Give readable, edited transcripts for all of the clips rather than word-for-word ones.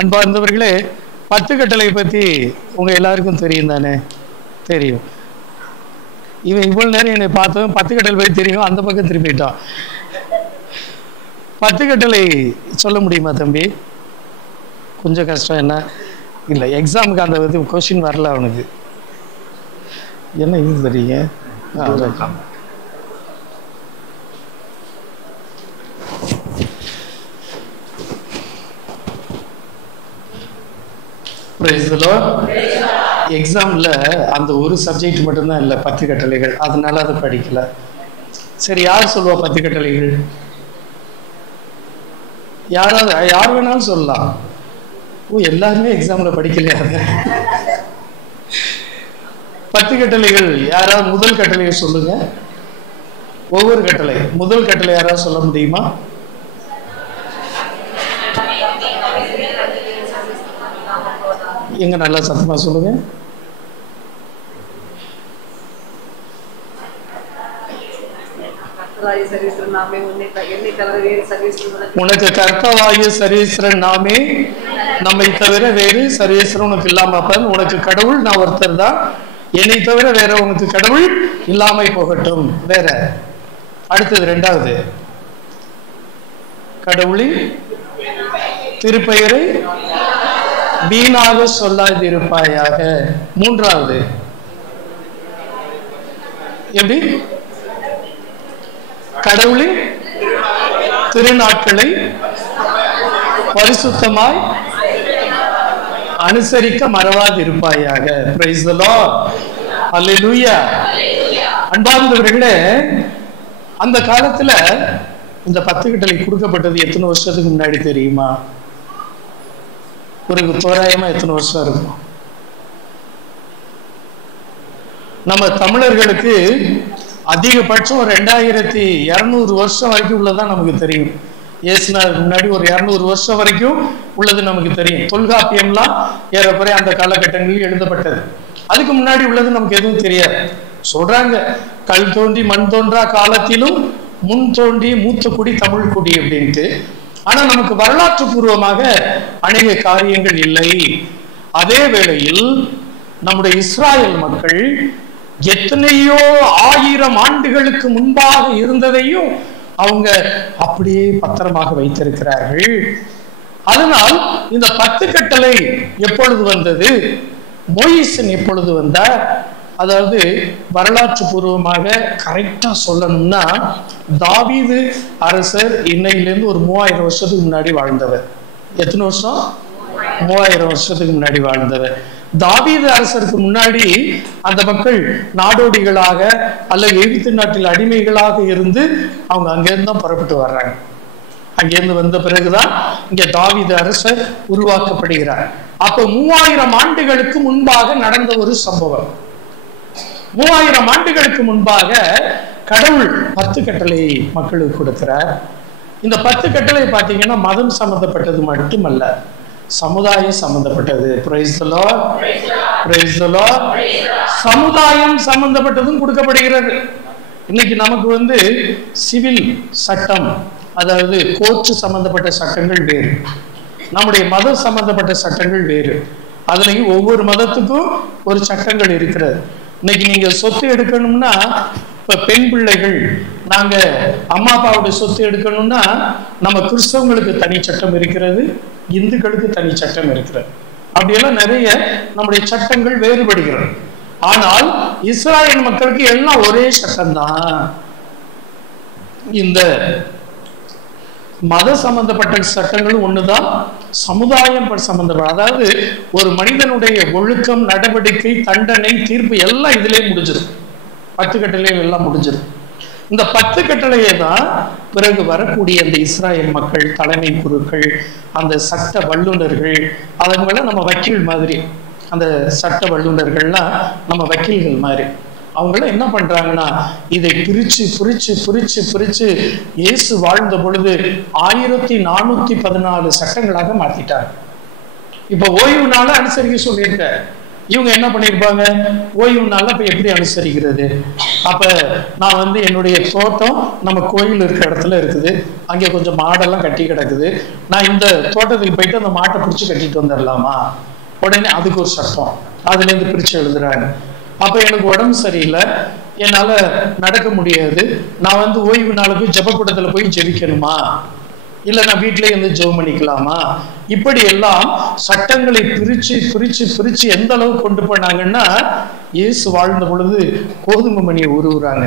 அன்பார்ந்தவர்களே, 10 கட்டளை பற்றி உங்கள் எல்லாருக்கும் தெரியும் தானே? தெரியும். இவன் இவ்வளோ நேரம் என்னை பார்த்தவன் 10 கட்டளை பற்றி தெரியும், அந்த பக்கம் திரும்பிட்டான். 10 கட்டளை சொல்ல முடியுமா தம்பி? கொஞ்சம் கஷ்டம். என்ன இல்லை, எக்ஸாமுக்கு அந்த இது கொஸ்டின் வரல அவனுக்கு. என்ன இது தெரியுங்க? எக்ஸாம்ல அந்த ஒரு சப்ஜெக்ட் மட்டும்தான் இல்லை, 10 கட்டளைகள். அதனால அதை படிக்கல. சரி, யார் சொல்லுவா 10 கட்டளைகள்? யாராவது யார் வேணாலும் சொல்லலாம். ஓ, எல்லாருமே எக்ஸாம்ல படிக்கலையா? 10 கட்டளைகள் யாராவது முதல் கட்டளையை சொல்லுங்க. ஒவ்வொரு கட்டளை, முதல் கட்டளை யாராவது சொல்ல முடியுமா? எங்க நல்லா சத்தமா சொல்லுங்க. உனக்கு கர்த்தவாயு சர்வேஸ்வரன் நாமே, நம்மை தவிர வேறு சர்வேஸ்வரன் உனக்கு இல்லாம. உனக்கு கடவுள் நான் ஒருத்தர் தான், என்னை தவிர வேற உனக்கு கடவுள் இல்லாம போகட்டும். வேற அடுத்தது இரண்டாவது, கடவுளின் திருப்பெயரை வீணாக சொல்லாதிருப்பாயாக. மூன்றாவது, எப்படி? கடவுளின் திருநாட்களை பரிசுத்தமாய் அனுசரிக்க மறவாதிருப்பாயாக. Price the Lord. அல்லேலூயா. அன்பார்ந்தவர்களே, அந்த காலத்துல இந்த 10 கட்டளை கொடுக்கப்பட்டது எத்தனை வருஷத்துக்கு முன்னாடி தெரியுமா? ஒரு தோராயமா எத்தனை வருஷம் இருக்கும்? நம்ம தமிழர்களுக்கு அதிகபட்சம் 2200 வருஷம் வரைக்கும் உள்ளதான் நமக்கு தெரியும். இயேசுநாதருக்கு முன்னாடி ஒரு 200 வருஷம் வரைக்கும் உள்ளது நமக்கு தெரியும். தொல்காப்பியம்லாம் ஏறக்குறைய அந்த காலகட்டங்களில் எழுதப்பட்டது. அதுக்கு முன்னாடி உள்ளது நமக்கு எதுவும் தெரியாது. சொல்றாங்க, கல் தோன்றி மண் தோன்றா காலத்திலும் முன் தோன்றி மூத்த குடி தமிழ் குடி அப்படின்ட்டு. ஆனா நமக்கு வரலாற்று பூர்வமாக அநேக காரியங்கள் இல்லை. அதே வேளையில் நம்முடைய இஸ்ராயல் மக்கள் எத்தனையோ 1000 ஆண்டுகளுக்கு முன்பாக இருந்ததையும் அவங்க அப்படியே பத்திரமாக வைத்திருக்கிறார்கள். அதனால் இந்த 10 கட்டளை எப்பொழுது வந்தது? மோயிசன் எப்பொழுது வந்தார்? அதாவது வரலாற்று பூர்வமாக கரெக்டா சொல்லணும்னா, தாவீது அரசர் இன்னையிலிருந்து ஒரு 3000 வருஷத்துக்கு முன்னாடி வாழ்ந்தவர். எத்தனை வருஷம்? 3000 வருஷத்துக்கு முன்னாடி வாழ்ந்தவர். தாவீது அரசருக்கு முன்னாடி அந்த மக்கள் நாடோடிகளாக அல்லது எகிப்து நாட்டில் அடிமைகளாக இருந்து அவங்க அங்கிருந்து தான் புறப்பட்டு வர்றாங்க. அங்கிருந்து வந்த பிறகுதான் இங்க தாவீது அரசர் உருவாக்கப்படுகிறார். அப்ப 3000 ஆண்டுகளுக்கு முன்பாக நடந்த ஒரு சம்பவம். 3000 ஆண்டுகளுக்கு முன்பாக கடவுள் 10 கட்டளை மக்களுக்கு கொடுக்கிறார். இந்த 10 கட்டளை பார்த்தீங்கன்னா மதம் சம்பந்தப்பட்டது மட்டுமல்ல, சமுதாயம் சம்பந்தப்பட்டது. Price the Lord. Praise the Lord. சமுதாயம் சம்பந்தப்பட்டதும் கொடுக்கப்படுகிறது. இன்னைக்கு நமக்கு சிவில் சட்டம், அதாவது கோர்ட் சம்பந்தப்பட்ட சட்டங்கள் வேறு, நம்முடைய மதம் சம்பந்தப்பட்ட சட்டங்கள் வேறு. அதுலயும் ஒவ்வொரு மதத்துக்கும் ஒரு சட்டங்கள் இருக்கிறது. இன்னைக்கு நீங்க சொத்து எடுக்கணும்னா, இப்ப பெண் பிள்ளைகள் நாங்க அம்மா அப்பாவுடைய சொத்து எடுக்கணும்னா நம்ம கிறிஸ்தவங்களுக்கு தனி சட்டம் இருக்கிறது, இந்துக்களுக்கு தனி சட்டம் இருக்கிறது. அப்படியெல்லாம் நிறைய நம்முடைய சட்டங்கள் வேறுபடுகிறது. ஆனால் இஸ்ராயல் மக்களுக்கு எல்லாம் ஒரே சட்டம்தான். இந்த மத சம்பந்தப்பட்ட சட்டங்களும் ஒண்ணுதான், சமுதாயம் சம்பந்தப்பட்ட, அதாவது ஒரு மனிதனுடைய ஒழுக்கம், நடவடிக்கை, தண்டனை, தீர்ப்பு எல்லாம் இதிலே முடிஞ்சிடும். 10 கட்டளைகள் எல்லாம் முடிஞ்சிடும். இந்த 10 கட்டளையை தான் பிறகு வரக்கூடிய அந்த இஸ்ராயல் மக்கள், தலைமை குருக்கள், அந்த சட்ட வல்லுநர்கள், அவங்க நம்ம வக்கீல் மாதிரி, அந்த சட்ட வல்லுநர்கள்லாம் நம்ம வக்கீல்கள் மாதிரி, அவங்களாம் என்ன பண்றாங்கன்னா இதை பிரிச்சு பிரிச்சு பிரிச்சு பிரிச்சு இயேசு வாழ்ந்த பொழுது 1414 சட்டங்களாக மாத்திட்டாங்க. இப்ப ஓய்வு நாள அனுசரிக்க சொல்லியிருக்க, இவங்க என்ன பண்ணிருப்பாங்க, ஓய்வு நாள் அப்ப எப்படி அனுசரிக்கிறது? அப்ப நான் வந்து என்னுடைய தோட்டம் நம்ம கோயில் இருக்கிற இடத்துல இருக்குது, அங்கே கொஞ்சம் மாடெல்லாம் கட்டி கிடக்குது, நான் இந்த தோட்டத்துக்கு போயிட்டு அந்த மாட்டை பிடிச்சி கட்டிட்டு வந்துடலாமா? உடனே அதுக்கு ஒரு சட்டம் அதுல இருந்து பிரிச்சு எழுதுறாங்க. அப்ப எனக்கு உடம்பு சரியில்லை, என்னால நடக்க முடியாது, நான் வந்து ஓய்வு நாளுக்கு ஜெபக்கூடத்துல போய் ஜெபிக்கணுமா, இல்ல நான் வீட்டிலே இருந்து ஜெபம் பண்ணிக்கலாமா? இப்படி எல்லாம் சட்டங்களை பிரிச்சு பிரிச்சு பிரிச்சு எந்த அளவுக்கு கொண்டு போனாங்கன்னா, இயேசு வாழ்ந்த பொழுது கோதுமை மணியை உருவுறாங்க,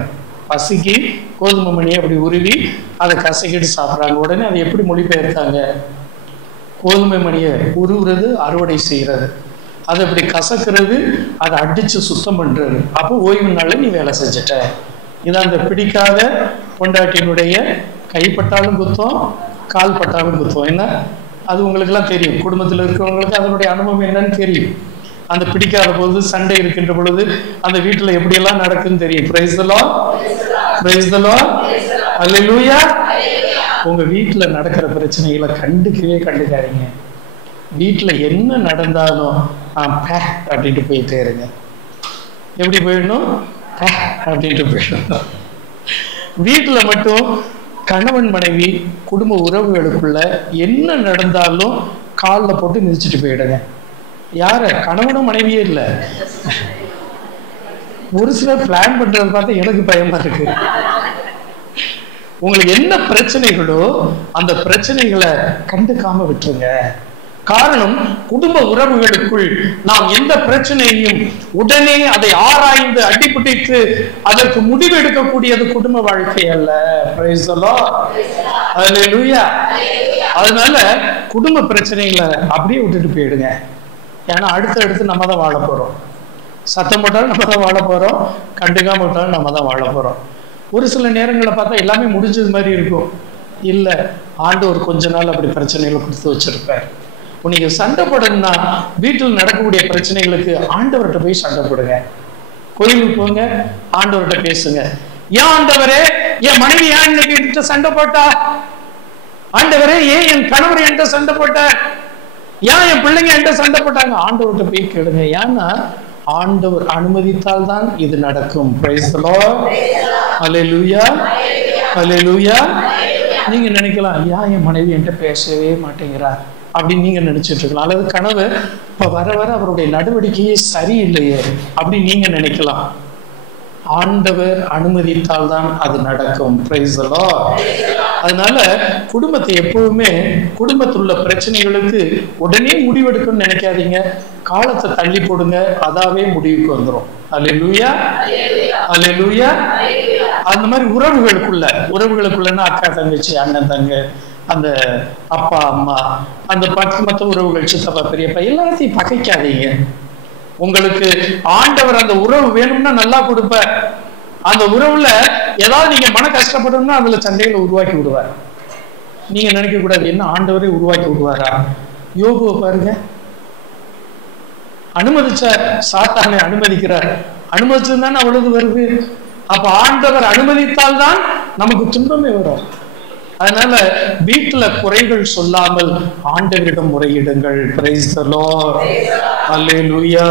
பசிக்கு கோதுமை மணியை அப்படி உருவி அதை கசக்கிட்டு சாப்பிட்றாங்க. உடனே அதை எப்படி மொழிபெயர்த்தாங்க? கோதுமை மணியை உருவுறது அறுவடை செய்யறது, அதை அப்படி கசக்கிறது, அதை அடிச்சு சுத்தம் பண்றது. அப்போ ஓய்வு நாள்ல நீ வேலை செஞ்சுட்ட. இதான் அந்த பிடிக்காத பொண்டாட்டியினுடைய கைப்பட்டாலும் குத்தம், கால் பட்டாலும் குத்தம். என்ன அது உங்களுக்கு எல்லாம் தெரியும், குடும்பத்தில் இருக்கிறவங்களுக்கு அதனுடைய அனுபவம் என்னன்னு தெரியும். அந்த பிடிக்காத பொழுது, சண்டை இருக்கின்ற பொழுது அந்த வீட்டுல எப்படி எல்லாம் நடக்குன்னு தெரியும். Praise the Lord, praise the Lord, hallelujah. உங்க வீட்டுல நடக்கிற பிரச்சனைகளை கண்டுக்காதீங்க. வீட்டுல என்ன நடந்தாலும் அப்படின்ட்டு போயிட்டே இருங்க. எப்படி போயிடணும்? அப்படின்ட்டு போயிடணும். வீட்டுல மட்டும் கணவன் மனைவி குடும்ப உறவுகளுக்குள்ள என்ன நடந்தாலும் காலில் போட்டு மிதிச்சுட்டு போயிடுங்க. யார? கணவனும் மனைவியே இல்லை. ஒரு சிலர் பிளான் பண்றது பார்த்து எனக்கு பயமா இருக்கு. உங்களுக்கு என்ன பிரச்சனைகளோ அந்த பிரச்சனைகளை கண்டுக்காம விட்டுருங்க. காரணம், குடும்ப உறவுகளுக்குள் நாம் எந்த பிரச்சனையும் உடனே அதை ஆராய்ந்து அடிப்பிடித்து அதற்கு முடிவு எடுக்கக்கூடியது குடும்ப வாழ்க்கை அல்ல. Price the Lord, hallelujah. அதனால குடும்ப பிரச்சனைகளை அப்படியே விட்டுட்டு போயிடுங்க. ஏன்னா அடுத்து நம்ம தான் வாழ போறோம். சத்தம் போட்டாலும் நம்ம தான் வாழ போறோம், கண்டுக்காம விட்டாலும் நம்ம தான் வாழ போறோம். ஒரு சில நேரங்களை பார்த்தா எல்லாமே முடிஞ்சது மாதிரி இருக்கும். இல்லை, ஆண்டவர் கொஞ்ச நாள் அப்படி பிரச்சனைகளை கொடுத்து வச்சிருப்பார். நீங்க சண்டை போடணும்னா வீட்டில் நடக்கக்கூடிய பிரச்சனைகளுக்கு ஆண்டவர்கிட்ட போய் சண்டை போடுங்க. கோயிலுக்கு போங்க, ஆண்டவர்கிட்ட பேசுங்க. ஏன் ஆண்டவரே என் மனைவி ஏன் இன்னைக்கு சண்டை போட்டா? ஆண்டவரே ஏன் என் கணவர் என்கிட்ட சண்டை போட்ட? ஏன் என் பிள்ளைங்க என்கிட்ட சண்டை போட்டாங்க? ஆண்டவர்கிட்ட போய் கேளுங்க. ஏன்னா ஆண்டவர் அனுமதித்தால் தான் இது நடக்கும். பிரைஸ் தி லார்ட், அல்லேலூயா, அல்லேலூயா. நீங்க நினைக்கலாம், ஏன் என் மனைவி என்கிட்ட பேசவே மாட்டேங்கிறா அப்படின்னு நீங்க நினைச்சிட்டு இருக்கலாம். அல்லது கணவர் இப்ப வர வர அவருடைய நடவடிக்கையே சரியில்லையே அப்படின்னு நீங்க நினைக்கலாம். ஆண்டவர் அனுமதித்தால் தான் அது நடக்கும். Price the Lord. அதனால குடும்பத்தை எப்பவுமே, குடும்பத்தில் உள்ள பிரச்சனைகளுக்கு உடனே முடிவெடுக்கணும்னு நினைக்காதீங்க. காலத்தை தள்ளி போடுங்க, அதாவே முடிவுக்கு வந்துடும். அல்லேலூயா, அல்லேலூயா. அந்த மாதிரி உறவுகளுக்குள்ளன்னா அக்கா தங்கச்சி, அண்ணன் தங்க, அந்த அப்பா அம்மா, அந்த மற்ற உறவுகள், சித்தப்பா பெரியப்பா, எல்லாத்தையும் பகைக்காதீங்க. உங்களுக்கு ஆண்டவர் அந்த உறவு வேணும்னா நல்லா கொடுப்ப. அந்த உறவுல ஏதாவது நீங்க மன கஷ்டப்படணும்னா அதுல சண்டைகளை உருவாக்கி விடுவார். நீங்க நினைக்க கூடாது, என்ன ஆண்டவரே உருவாக்கி விடுவாரா? யோபுவை பாருங்க, அனுமதிச்சார், சாத்தானை அனுமதிக்கிறார். அனுமதிச்சதுதானே அவ்வளவு வருது. அப்ப ஆண்டவர் அனுமதித்தால் தான் நமக்கு துன்பமே வரும். அதனால வீட்டுல குறைகள் சொல்லாமல் ஆண்டவரிடம் முறையிடுங்கள். பிரைஸ் தி லார்ட், அல்லேலூயா,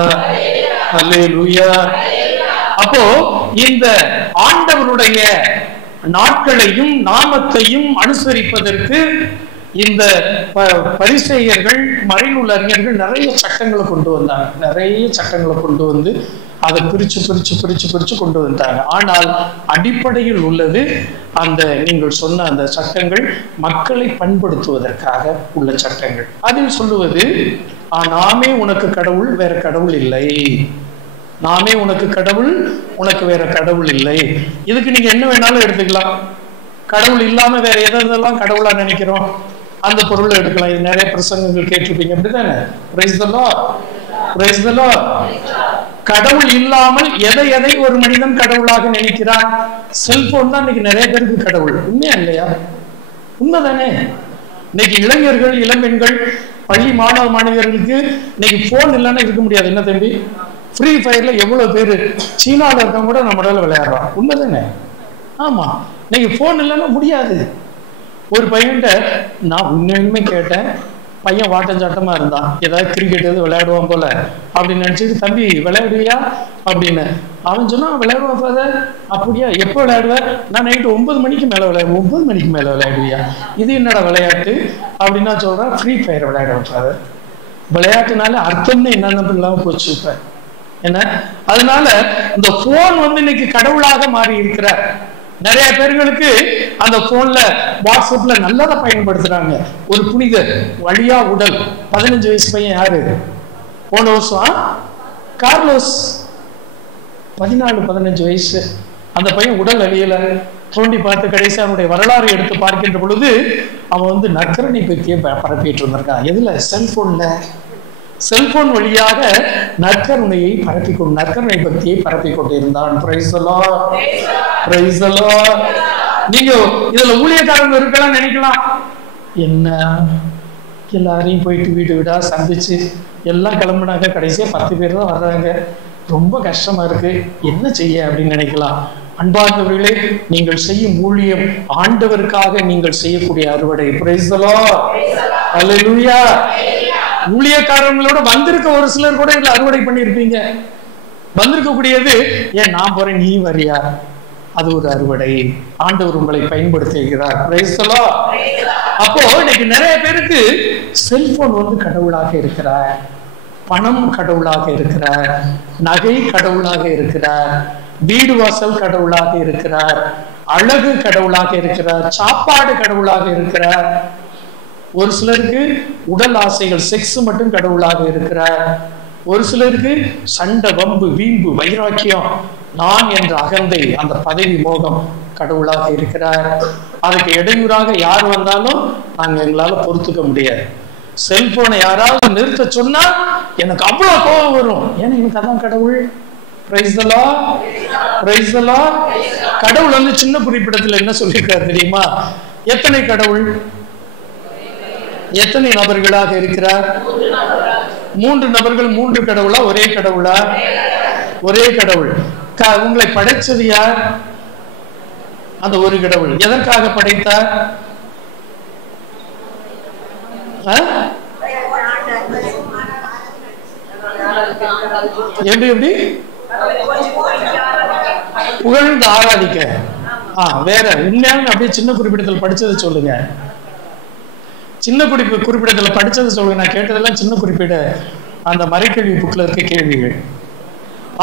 அல்லேலூயா. அப்போ இந்த ஆண்டவருடைய நாட்களையும் நாமத்தையும் அனுசரிப்பதற்கு இந்த பரிசேயர்கள், மறைநூல் அறிஞர்கள் நிறைய சட்டங்களை கொண்டு வந்தாங்க. நிறைய சட்டங்களை கொண்டு வந்து அதை பிரிச்சு பிரிச்சு பிரிச்சு பிரிச்சு கொண்டு வந்தாங்க. ஆனால் அடிப்படையில் உள்ளது அந்த நீங்கள் சொன்ன அந்த சட்டங்கள் மக்களை பண்படுத்துவதற்காக உள்ள சட்டங்கள். அதில் சொல்லுவது, நாமே உனக்கு கடவுள், வேற கடவுள் இல்லை. நாமே உனக்கு கடவுள், உனக்கு வேற கடவுள் இல்லை. இதுக்கு நீங்க என்ன வேணாலும் எடுத்துக்கலாம். கடவுள் இல்லாம வேற எதெல்லாம் கடவுளா நினைக்கிறோம் அந்த பொருளை எடுக்கலாம். இது நிறைய பிரசங்கங்கள் கேட்டிருப்பீங்க, அப்படித்தானே? Price the Lord, praise the Lord. கடவுள் இல்லாமல் எதை ஒரு மனிதன் கடவுளாக நினைக்கிறான்? செல்போன் தான் இன்னைக்கு நிறைய பேருக்கு கடவுள். உண்மையா இல்லையா? உண்மைதானே? இன்னைக்கு இளைஞர்கள், இளம்பெண்கள், பள்ளி மாணவ மாணவியர்களுக்கு இன்னைக்கு போன் இல்லைன்னா இருக்க முடியாது. என்ன தம்பி, ஃப்ரீ ஃபயர்ல எவ்வளவு பேரு சீனாவில் இருக்கவங்க கூட நம்மளால விளையாடுறான். உண்மைதானே? ஆமா, இன்னைக்கு போன் இல்லைன்னா முடியாது. ஒரு பையன்கிட்ட நான் உண்மையுமே கேட்டேன், பையன் வாட்டஞ்சாட்டமா இருந்தான், ஏதாவது கிரிக்கெட் எது விளையாடுவான் போல அப்படின்னு நினைச்சிட்டு, தம்பி விளையாடுவியா அப்படின்னு அவன் சொன்னா, விளையாடுவான் ஃபாதர். அப்படியா, எப்போ விளையாடுவ? நான் நைட்டு 9 மணிக்கு மேல விளையாடுவேன். 9 மணிக்கு மேல விளையாடுவியா? இது என்னடா விளையாட்டு அப்படின்னா சொல்றேன், ஃப்ரீ ஃபயர் விளையாடுவேன் ஃபாதர். விளையாட்டுனால அர்த்தம்னு என்னென்ன இல்லாம போச்சு இப்ப என்ன. அதனால இந்த போன் வந்து இன்னைக்கு கடவுளாக மாறி இருக்கிறார். நிறைய பேர்களுக்கு அந்த போன்ல வாட்ஸ்அப்ல நல்லதை பயன்படுத்துறாங்க. ஒரு புனிதர் வழியா உடல் 15 வயசு பையன், யாரு போன வருஷம் கார்லோஸ், 14-15 வயசு. அந்த பையன் உடல் அழியல. தோண்டி பார்த்து கடைசி அவனுடைய வரலாறு எடுத்து பார்க்கின்ற பொழுது அவன் வந்து நற்கருணை பற்றியே பரப்பிட்டு இருந்திருக்கான். எதுல? செல்போன்ல. செல்போன் வழியாக நற்கருணையை நற்கருணை பக்தியை பரப்பி கொண்டிருந்தான். நீங்க இதுல ஊழியக்காரங்க இருக்கலாம் நினைக்கலாம், என்ன எல்லாரையும் போயிட்டு வீடு வீடா சந்திச்சு எல்லாம் கிளம்புனாங்க, கடைசியா 10 பேர் தான் வர்றாங்க, ரொம்ப கஷ்டமா இருக்கு, என்ன செய்ய அப்படின்னு நினைக்கலாம். அன்பார்ந்தவர்களே, நீங்கள் செய்யும் ஊழியம் ஆண்டவருக்காக நீங்கள் செய்யக்கூடிய அறுவடை. பிரைஸ் தி லார்ட், அல்லேலூயா. ஊழியக்காரங்களோட வந்திருக்க ஒரு சிலர் கூட இதுல அறுவடை பண்ணிருப்பீங்க. வந்திருக்கக்கூடியது, ஏன் நான் போறேன் நீ வரியா, அது ஒரு அறுவடை. ஆண்டவர் உங்களை பயன்படுத்துகிறார். Price the Lord. அப்போ இன்னைக்கு நிறைய பேருக்கு செல்போன் வந்து கடவுளாக இருக்கிறார், பணம் கடவுளாக இருக்கிறார், நகை கடவுளாக இருக்கிறார், வீடு வாசல் கடவுளாக இருக்கிறார், அழகு கடவுளாக இருக்கிறார், சாப்பாடு கடவுளாக இருக்கிறார். ஒரு சிலருக்கு உடல் ஆசைகள், செக்ஸ் மட்டும் கடவுளாக இருக்கிறார். ஒரு சிலருக்கு சண்டை, வம்பு, வீம்பு, வைராக்கியம், நான் என்ற அகந்தை, அந்த பதவி மோகம் கடவுளாக இருக்கிறார். அதுக்கு இடையூறாக யார் வந்தாலும் நாங்க எங்களால பொறுத்துக்க முடியாது. செல்போனை யாராவது நிறுத்த சொன்னா எனக்கு அவ்வளவு கோபம் வரும். ஏன்னா எனக்கு அதான் கடவுள். Price the Lord, praise the Lord. கடவுள் வந்து சின்ன குறிப்பிடத்துல என்ன சொல்லியிருக்காரு தெரியுமா? எத்தனை கடவுள், எத்தனை நபர்களாக இருக்கிறார்? 3 நபர்கள், 3 கடவுளா? ஒரே கடவுளா? ஒரே கடவுள். உங்களை படைச்சது யார்? அந்த ஒரு கடவுள். எதற்காக படைத்தார்? எப்படி புகழ்ந்து ஆராதிக்க. வேற உண்மையான அப்படியே சின்ன குறிப்பிடத்தில் படிச்சதை சொல்லுங்க. சின்ன குறிப்பிடத்தில் படிச்சதை சொல்லுங்க. நான் கேட்டதெல்லாம் சின்ன குறிப்பிட அந்த மறைக்கல்வி புக்ல இருக்க கேள்விகள்.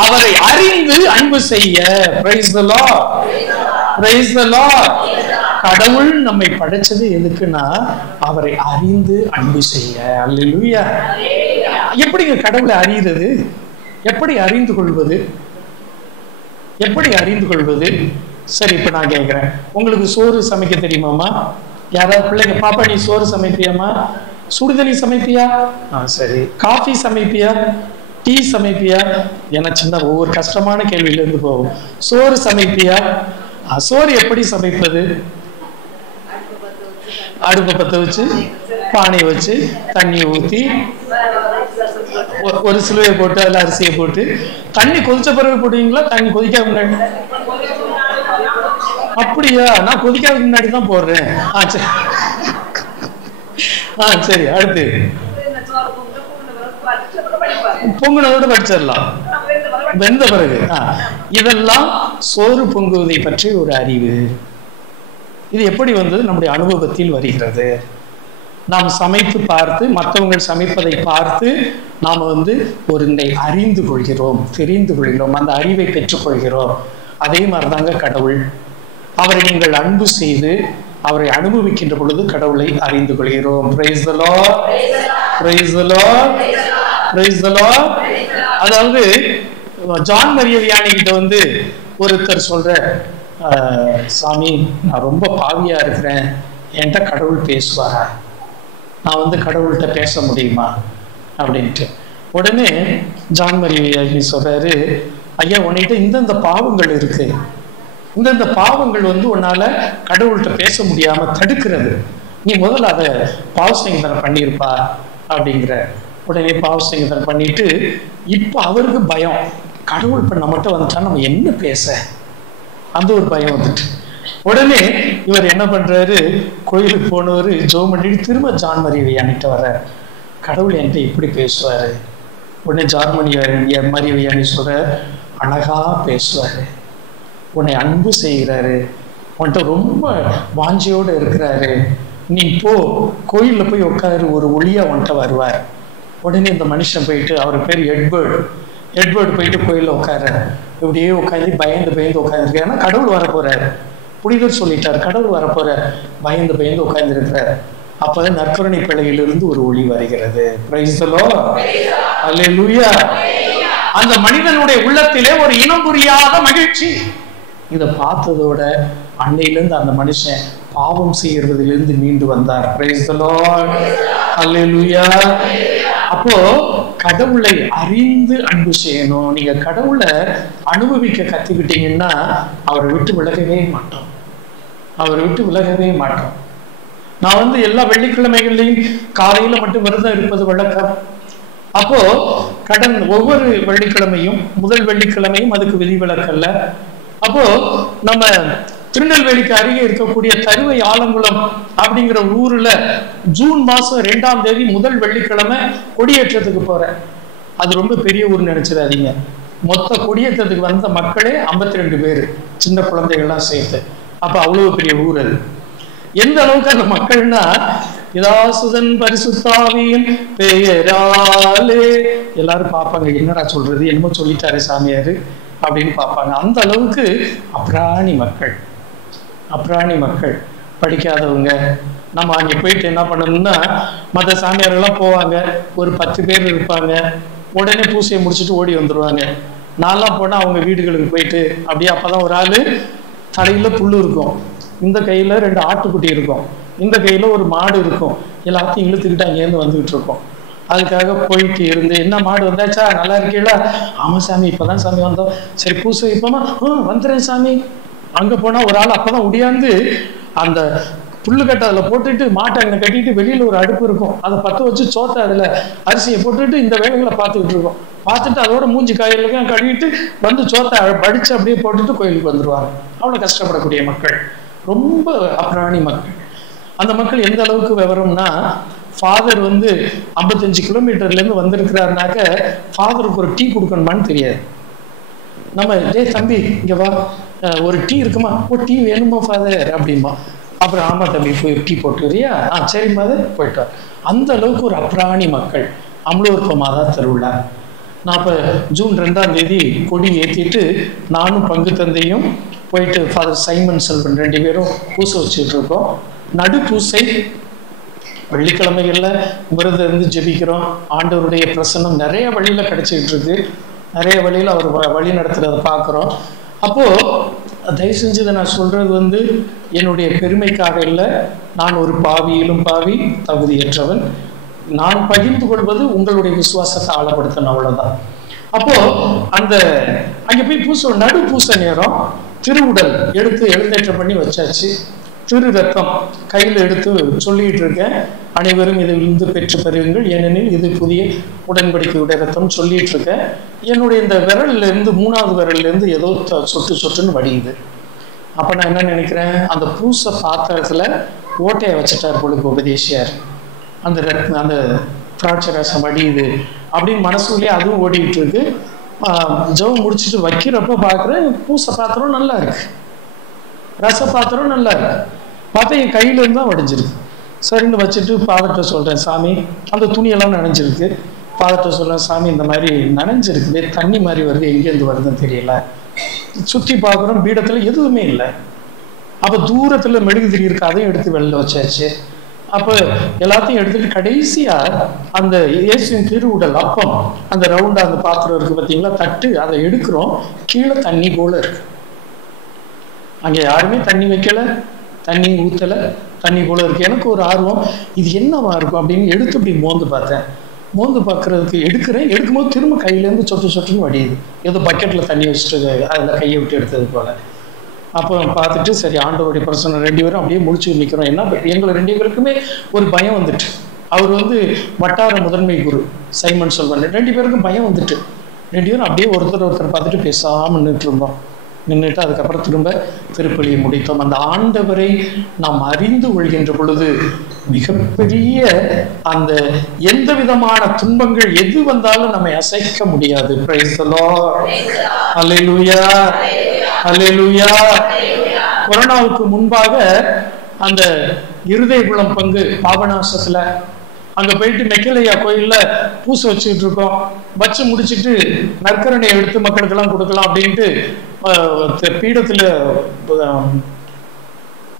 அவரை அறிந்து அன்பு செய்ய. Price the Lord, praise the Lord. கடவுள் நம்மை படைச்சது எதுக்குன்னா அவரை அறிந்து அன்பு செய்ய. அல்லேலூயா. எப்படிங்க கடவுளை அறிகிறது? எப்படி அறிந்து கொள்வது? எப்படி அறிந்து கொள்வது? சரி, இப்ப நான் கேட்கிறேன், உங்களுக்கு சோறு சமைக்க தெரியுமாமா? யாராவது பிள்ளைங்க, பாப்பா நீ சோறு சமைப்பியாமா? சுடுதண்ணி சமைப்பியா? சரி. காஃபி சமைப்பியா? டீ சமைப்பியா? ஏன்னா சின்ன ஒவ்வொரு கஷ்டமான கேள்வியில இருந்து போகும். சோறு சமைப்பியா? சோறு எப்படி சமைப்பது? அடுப்பை பத்த வச்சு, பானையை வச்சு, தண்ணி ஊத்தி, ஒரு சிலுவையை போட்டு அதுல அரிசியை போட்டு, தண்ணி கொதிச்ச பிறகு போடுவீங்களா? தண்ணி கொதிக்காத முன்னாடி? அப்படியா? நான் கொதிக்காத முன்னாடி தான் போடுறேன். சரி. அடுத்து பொங்குனதோட படிச்சிடலாம், வெந்த பிறகு. இதெல்லாம் சோறு பொங்குவதை பற்றி ஒரு அறிவு. இது எப்படி வந்தது? நம்முடைய அனுபவத்தில் வருகிறது. நாம் சமைத்து பார்த்து, மற்றவங்க சமைப்பதை பார்த்து நாம் ஒன்றை அறிந்து கொள்கிறோம், தெரிந்து கொள்கிறோம், அந்த அறிவை பெற்றுக்கொள்கிறோம். அதே மாதிரிதாங்க கடவுள். அவரை நீங்கள் அன்பு செய்து அவரை அனுபவிக்கின்ற பொழுது கடவுளை அறிந்து கொள்கிறோம். Price the Lord, praise the Lord, praise the Lord. அதாவது ஜான் மரிய வியானி கிட்ட ஒருத்தர் சொல்ற, சாமி நான் ரொம்ப பாவியா இருக்கிறேன், என்கிட்ட கடவுள் பேசுவாரா? நான் கடவுள்கிட்ட பேச முடியுமா அப்படின்ட்டு. உடனே ஜான் மரிய வியானி சொல்றாரு, ஐயா உன்னிட்ட இந்தந்த பாவங்கள் இருக்கு, இந்தந்த பாவங்கள் உன்னால கடவுள்கிட்ட பேச முடியாம தடுக்கிறது, நீ முதல்ல அதை பாவசங்கதனை பண்ணியிருப்பா அப்படிங்கிற. உடனே பாவசங்கதனை பண்ணிட்டு இப்ப அவருக்கு பயம், கடவுள் இப்ப நம்மகிட்ட வந்துட்டா நம்ம என்ன பேச, அந்த ஒரு பயம் வந்துட்டு. உடனே இவர் என்ன பண்றாரு, கோயிலுக்கு போனவர் ஜெபம் பண்ணிட்டு திரும்ப ஜான் மரிய வியானிட்ட வர்றாரு. கடவுள் என்கிட்ட இப்படி பேசுவாரு. உடனே ஜான் மரிய வியானி சொல்ற, அழகா பேசுவாரு, உன்னை அன்பு செய்கிறாரு, உன்கிட்ட ரொம்ப வாஞ்சியோடு இருக்கிறாரு, நீ போ கோயில்ல போய் உட்காரு, ஒரு ஒளியா உன்கிட்ட வருவார். உடனே இந்த மனுஷன் போயிட்டு, அவர் பேர் எட்வர்டு போயிட்டு கோயில்ல உட்கார்றாரு. இப்படியே உட்காந்து பயந்து உட்காந்துருக்காரு. ஏன்னா கடவுள் வரப்போறாரு, புனிதர் சொல்லிட்டார், கடவுள் வரப்போறார். பயந்து உட்கார்ந்து இருக்கிறார். அப்பதான் நற்கருணை பிழையிலிருந்து ஒரு ஒளி வருகிறது. பிரைஸ் தி லார்ட், அல்லேலூயா. அந்த மனிதனுடைய உள்ளத்திலே ஒரு இனம் புரியாத மகிழ்ச்சி. இதை பார்த்ததோட அன்னையிலிருந்து அந்த மனுஷன் பாவம் செய்யறதிலிருந்து மீண்டு வந்தார். Price the Lord, hallelujah. அப்போ கடவுளை அறிந்து அன்பு செய்யணும். நீங்க கடவுளை அனுபவிக்க கத்துக்கிட்டீங்கன்னா அவரை விட்டு விலகவே மாட்டோம். நான் எல்லா வெள்ளிக்கிழமைகள்லையும் காலையில மட்டும் விரதம் இருப்பது வழக்கம். அப்போ ஒவ்வொரு வெள்ளிக்கிழமையும், முதல் வெள்ளிக்கிழமையும் அதுக்கு விதிவிலக்கல்ல. அப்போ நம்ம திருநெல்வேலிக்கு அருகே இருக்கக்கூடிய தருவை ஆலங்குளம் அப்படிங்கிற ஊர்ல ஜூன் மாசம் 2ஆம் தேதி முதல் வெள்ளிக்கிழமை கொடியேற்றத்துக்கு போறேன். அது ரொம்ப பெரிய ஊர்னு நினைச்சிடாதீங்க. மொத்த கொடியேற்றத்துக்கு வந்த மக்களே 52 பேர், சின்ன குழந்தைகள்லாம் சேர்த்து. அப்ப அவ்வளவு பெரிய ஊர் அது. எந்த அளவுக்கு அந்த மக்கள்னா, பிதாசுதன் பரிசுத்தாவியின் பெயராலே எல்லாரும் பார்ப்பாங்க, என்னடா சொல்றது, என்னமோ சொல்லிட்டாரு சாமியாரு அப்படின்னு பார்ப்பாங்க. அந்த அளவுக்கு அப்ராணி மக்கள், படிக்காதவங்க. நம்ம அங்கே போயிட்டு என்ன பண்ணணும்னா, மற்ற சாமியார்கள்லாம் போவாங்க, ஒரு 10 பேர் இருப்பாங்க, உடனே பூசையை முடிச்சுட்டு ஓடி வந்துடுவாங்க. நான்லாம் போனால் அவங்க வீடுகளுக்கு போயிட்டு அப்படியே, அப்போதான் ஒரு ஆள் தலையில் புல் இருக்கும், இந்த கையில் 2 ஆட்டுக்குட்டி இருக்கும், இந்த கையில் ஒரு மாடு இருக்கும், எல்லாத்தையும் இழுத்துக்கிட்டு அங்கேருந்து வந்துகிட்டு இருக்கோம். அதுக்காக போயிட்டு இருந்து, என்ன மாடு வந்தாச்சா, நல்லா இருக்கீங்களா, ஆமாம் சாமி இப்போதான் சாமி வந்தோம், சரி பூசை வைப்போமா, வந்துடுறேன் சாமி. அங்கே போனால் ஒரு ஆள் அப்போதான் உடையாந்து அந்த புல்லுக்கட்டை அதில் போட்டுட்டு மாட்டை அங்கே கட்டிட்டு வெளியில் ஒரு அடுப்பு இருக்கும், அதை பற்ற வச்சு சோத்தை அதில் அரிசியை போட்டுட்டு இந்த வேலைகளை பார்த்துக்கிட்டு இருக்கோம். பார்த்துட்டு அதோட மூஞ்சி காயிலுக்கும் கழுவிட்டு வந்து சோத்தை படித்து அப்படியே போட்டுட்டு கோயிலுக்கு வந்துடுவாங்க. அவ்வளோ கஷ்டப்படக்கூடிய மக்கள், ரொம்ப அப்ராணி மக்கள். அந்த மக்கள் எந்த அளவுக்கு விவரம்னா, ஃபாதர் 55 கிலோமீட்டர்லேருந்து வந்திருக்கிறாருனாக்க ஃபாதருக்கு ஒரு டீ கொடுக்கணுமான்னு தெரியாது. நம்ம தம்பி இங்கே வா, ஒரு டீ இருக்குமா, டீ வேணுமா ஃபாதர் அப்படின்பா. அப்புறம் ஆமா தம்பி போய் டீ போட்டுக்கிறியா, சரிம்மா அது போயிட்டார். அந்த அளவுக்கு ஒரு அப்ராணி மக்கள். அமலோற்ப மாதா திருவிழா. நான் இப்போ ஜூன் 2ஆம் தேதி கொடி ஏற்றிட்டு நானும் பங்கு தந்தையும் போயிட்டு ஃபாதர் சைமன் செல்வன் 2 பேரும் பூசை வச்சுட்டு இருக்கோம். நடுப்பூசை வெள்ளிக்கிழமைகளில் விரதம் இருந்து ஜெபிக்கிறோம். ஆண்டவருடைய பிரசன்னம் நிறைய வழியில் கிடைச்சிக்கிட்டு இருக்கு, நிறைய வழியில் அவர் வழி நடத்துறதை பார்க்குறோம். அப்போது தயவு செஞ்சு இதை நான் சொல்கிறது என்னுடைய பெருமைக்காக இல்லை, நான் ஒரு பாவியிலும் பாவி, தகுதியற்றவன். நான் பகிர்ந்து கொள்வது உங்களுடைய விசுவாசத்தை ஆழப்படுத்தணும், அவ்வளோதான். அப்போது அந்த அங்கே போய் பூசை, நடு பூசை நேரம் திருவுடல் எடுத்து எழுந்தேற்றம் பண்ணி வச்சாச்சு. திரு ரத்தம் கையில் எடுத்து சொல்லிட்டு இருக்கேன், அனைவரும் இதிலிருந்து பெற்று பெறுவீங்கள், ஏனெனில் இது புதிய உடன்படிக்கையுடைய ரத்தம் சொல்லிட்டு இருக்கேன். என்னுடைய இந்த விரல்லேருந்து 3ஆவது விரல்லேருந்து ஏதோ சொட்டுன்னு வடியுது. அப்போ நான் என்ன நினைக்கிறேன், அந்த பூசை பாத்திரத்தில் ஓட்டையை வச்சுட்டார் பொழுது உபதேசியார், அந்த அந்த திராட்சை ரசம் வடியுது அப்படின்னு மனசுலேயே அதுவும் ஓடிக்கிட்டு இருக்கு. ஜெபம் முடிச்சுட்டு வைக்கிறப்ப பார்க்குறேன், பூசை பாத்திரம் நல்லா இருக்கு, ரச பாத்திரம் நல்லா இருக்கு. பார்த்தா என் கையிலேருந்து தான் வடிஞ்சிருக்கு. சரின்னு வச்சுட்டு ஃபாதர்கிட்ட சொல்கிறேன், சாமி அந்த துணியெல்லாம் நனைஞ்சிருக்கு. ஃபாதர்கிட்ட சொல்கிறேன், சாமி இந்த மாதிரி நனைஞ்சிருக்குது, தண்ணி மாதிரி வருது, எங்கேருந்து வருதுன்னு தெரியல. சுற்றி பார்க்குறோம், பீடத்தில் எதுவுமே இல்லை. அப்போ தூரத்தில் மெழுகுதிரி இருக்கு, அதையும் எடுத்து வெளில வச்சாச்சு. அப்போ எல்லாத்தையும் எடுத்துட்டு கடைசியாக அந்த இயேசுவின் திருவுடல் அப்பம், அந்த ரவுண்டாக அந்த பாத்திரம் இருக்குது பார்த்தீங்களா, தட்டு, அதை எடுக்கிறோம். கீழே தண்ணி போல இருக்கு. அங்கே யாருமே தண்ணி வைக்கல, தண்ணி ஊற்றலை, தண்ணி போல இருக்கு. எனக்கு ஒரு ஆர்வம், இது என்னவா இருக்கும் அப்படின்னு எடுத்து இப்படி மோந்து பார்த்தேன். மோந்து பார்க்கறதுக்கு எடுக்கும்போது திரும்ப கையிலேருந்து சொட்டுன்னு வடியுது, ஏதோ பக்கெட்டில் தண்ணி வச்சுட்டு அதில் கையை விட்டு எடுத்தது போல. அப்போ பார்த்துட்டு சரி ஆண்டவருடைய பிரசன்னம், 2 பேரும் அப்படியே முடிச்சு நிற்கிறோம். என்ன எங்களை 2 பேருக்குமே ஒரு பயம் வந்துட்டு. அவர் வட்டார முதன்மை குரு சைமன் செல்வன், 2 பேருக்கும் பயம் வந்துட்டு. 2 பேரும் அப்படியே ஒருத்தர் பார்த்துட்டு பேசாமல் நின்றுட்டு இருந்தோம். நின்றுட்டு அதுக்கப்புறம் திரும்ப திருப்பலியை முடித்தோம். அந்த ஆண்டவரை நாம் அறிந்து கொள்கின்ற பொழுது மிகப்பெரிய அந்த எந்த விதமான துன்பங்கள் எது வந்தாலும் நம்மை அசைக்க முடியாது. Praise the Lord. Hallelujah, hallelujah. கொரோனாவுக்கு முன்பாக அந்த இருதயகுளம் பங்கு பாபநாசத்துல அங்க போயிட்டு மெக்கலையா கோயில்ல பூசை வச்சுக்கிட்டு இருக்கோம். வச்சு முடிச்சுட்டு நற்கரணையை எடுத்து மக்களுக்கெல்லாம் கொடுக்கலாம் அப்படின்ட்டு பீடத்துல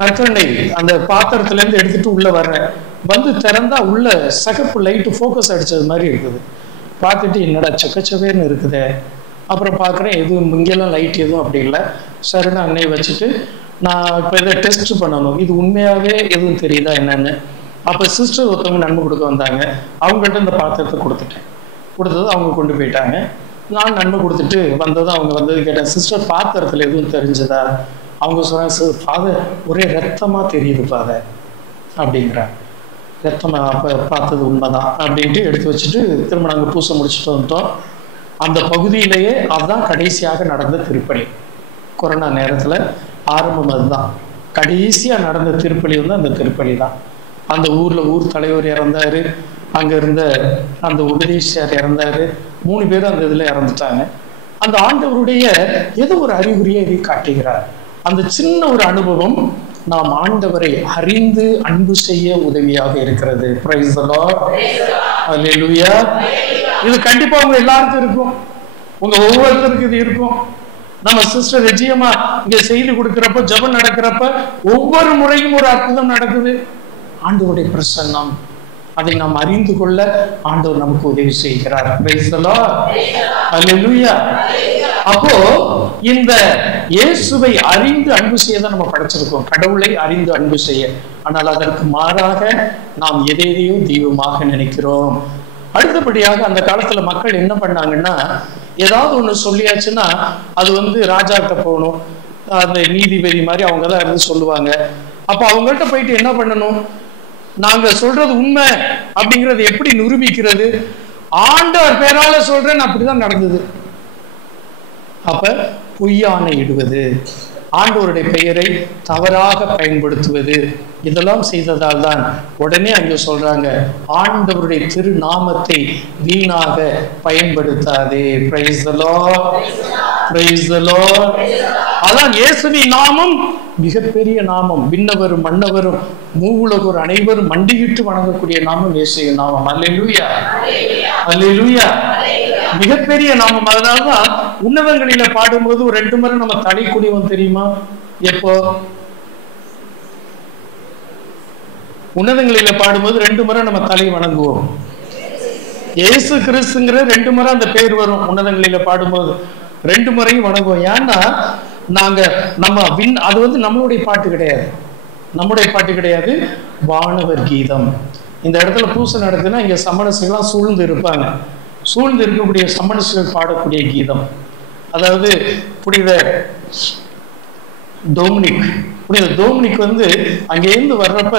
நற்கரணை அந்த பாத்திரத்துல இருந்து எடுத்துட்டு உள்ள வர்றேன். வந்து திறந்தா உள்ள சகப்பு லைட்டு ஃபோக்கஸ் அடிச்சது மாதிரி இருக்குது. பார்த்துட்டு என்னடா சக்கச்சவேன்னு இருக்குதே. அப்புறம் பார்க்குறேன் எதுவும் இங்கெல்லாம் லைட் எதுவும் அப்படி இல்லை. சரின்னு அன்னையை வச்சுட்டு நான் இப்போ இதை டெஸ்ட் பண்ணணும், இது உண்மையாகவே எதுவும் தெரியுதா என்னன்னு. அப்போ சிஸ்டர் ஒருத்தவங்க நன்மை கொடுக்க வந்தாங்க. அவங்கள்ட்ட இந்த பாத்திரத்தை கொடுத்தது அவங்க கொண்டு போயிட்டாங்க. நான் நன்மை கொடுத்துட்டு வந்ததும் அவங்க வந்தது கேட்டேன், சிஸ்டர் பாத்திரத்தில் எதுவும் தெரிஞ்சதா? அவங்க சொன்னாங்க, சார் ஃபாதர் ஒரே ரத்தமாக தெரியுது ஃபாதர் அப்படிங்கிறாங்க. ரத்தமாக அப்போ பார்த்தது உண்மைதான் அப்படின்ட்டு எடுத்து வச்சுட்டு திரும்ப நாங்கள் பூசை முடிச்சுட்டு வந்துட்டோம். அந்த பகுதியிலேயே அதுதான் கடைசியாக நடந்த திருப்பலி. கொரோனா நேரத்தில் ஆரம்பம் அதுதான். கடைசியாக நடந்த திருப்பலி வந்து அந்த திருப்பலி தான். அந்த ஊர் தலைவர் இறந்தாரு, அங்க இருந்த அந்த உபதேசியார் இறந்தாரு, 3 பேரும் அந்த இதுல இறந்துட்டாங்க. அந்த ஆண்டவருடைய ஏதோ ஒரு அறிகுறியை இதை காட்டுகிறார். அந்த சின்ன ஒரு அனுபவம் நாம் ஆண்டவரை அறிந்து அன்பு செய்ய உதவியாக இருக்கிறது. Praise the Lord. அல்லேலூயா. இது கண்டிப்பா உங்க எல்லாருக்கும் இருக்கும், உங்க ஒவ்வொருத்தருக்கும் இது இருக்கும். நம்ம சிஸ்டர் ரெஜியம்மா இங்க செய்தி கொடுக்கிறப்ப, ஜெபம் நடக்கிறப்ப ஒவ்வொரு முறையும் ஒரு அற்புதம் நடக்குது. ஆண்டவருடைய பிரசன்னம், அதை நாம் அறிந்து கொள்ள ஆண்டவர் நமக்கு உதவி செய்கிறார். Praise the Lord. அல்லேலூயா. அப்போ இந்த இயேசுவை அறிந்து அன்பு செய்ய தான் நம்ம படைச்சிருக்கோம், கடவுளை அறிந்து அன்பு செய்ய. ஆனால் அதற்கு மாறாக நாம் எதையோ தெய்வமாக நினைக்கிறோம். அடுத்தபடியாக அந்த காலத்துல மக்கள் என்ன பண்ணாங்கன்னா, ஏதாவது ஒண்ணு சொல்லியாச்சுன்னா அது வந்து ராஜாக்கிட்ட போகணும், அந்த நீதிபதி மாதிரி அவங்க தான் இருந்து சொல்லுவாங்க. அப்ப அவங்கள்ட்ட போயிட்டு என்ன பண்ணணும், நாங்க சொல்றது உண்மை அப்படிங்கறது எப்படி நிரூபிக்கிறது? ஆண்டவர் பேரால சொல்றேன்னு அப்படிதான் நடந்தது. அப்ப பொய்யானை இடுவது, ஆண்டவருடைய பெயரை தவறாக பயன்படுத்துவது, இதெல்லாம் செய்ததால் தான் உடனே அங்க சொல்றாங்க, ஆண்டவருடைய திருநாமத்தை வீணாக பயன்படுத்தாதே. Praise the Lord. Praise the Lord. அதான் இயேசுவின் நாமம் மிகப்பெரிய நாமம். விண்ணவரும் மன்னவரும் மூவுலகோர் அனைவரும் மண்டியிட்டு வணங்கக்கூடிய நாமம் இயேசுவின் நாமம். அல்லேலூயா, அல்லேலூயா. மிகப்பெரிய நாமம். அதனாலதான் உன்னதங்களில பாடும்போது ஒரு 2 முறை நம்ம தலை குனிவோம் தெரியுமா? எப்போ உன்னதங்களில பாடும்போது 2 முறை நம்ம தலை வணங்குவோம். இயேசு கிறிஸ்துங்கிற 2 முறை அந்த பேர் வரும். உன்னதங்களில பாடும்போது 2 முறையும் வணங்குவோம். ஏன்னா நாங்க அது வந்து நம்மளுடைய பாட்டு கிடையாது, நம்முடைய பாட்டு கிடையாது, வானவர் கீதம். இந்த இடத்துல பூசை நடக்குதுன்னா இங்க சமணசுகள்லாம் சூழ்ந்து இருப்பாங்க. சூழ்ந்து இருக்கக்கூடிய சமணசுகள் பாடக்கூடிய கீதம், அதாவது புனித டோமினிக் வந்து அங்கேருந்து வர்றப்ப,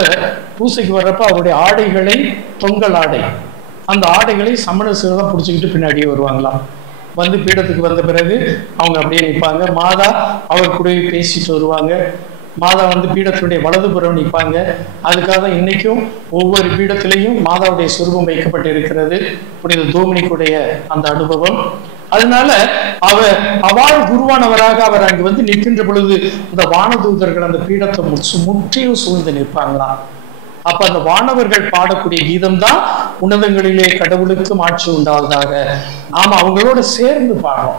பூசைக்கு வர்றப்ப அவருடைய ஆடைகளை, தொங்கல் ஆடை, அந்த ஆடைகளை சமணசுகள் தான் பிடிச்சிக்கிட்டு பின்னாடியே வருவாங்களாம். வந்து பீடத்துக்கு வந்த பிறகு அவங்க அப்படியே நிற்பாங்க. மாதா அவர் கூட பேசிட்டு வருவாங்க. மாதா வந்து பீடத்தினுடைய வலதுபுறம் நிற்பாங்க. அதுக்காக இன்னைக்கும் ஒவ்வொரு பீடத்திலையும் மாதாவுடைய சுரூபம் வைக்கப்பட்டு இருக்கிறது, புனித டோமினிக்குடைய அந்த அனுபவம். அதனால அவ்வாறு குருவானவராக அவர் அங்கு வந்து நிற்கின்ற பொழுது இந்த வானதூதர்கள் அந்த பீடத்தை முற்றிலும் சூழ்ந்து நிற்பாங்களாம். அப்ப அந்த வானவர்கள் பாடக்கூடிய கீதம் தான் உன்னதங்களிலே கடவுளுக்கு மாட்சி உண்டாவதாக. நாம அவங்களோட சேர்ந்து பாடுறோம்.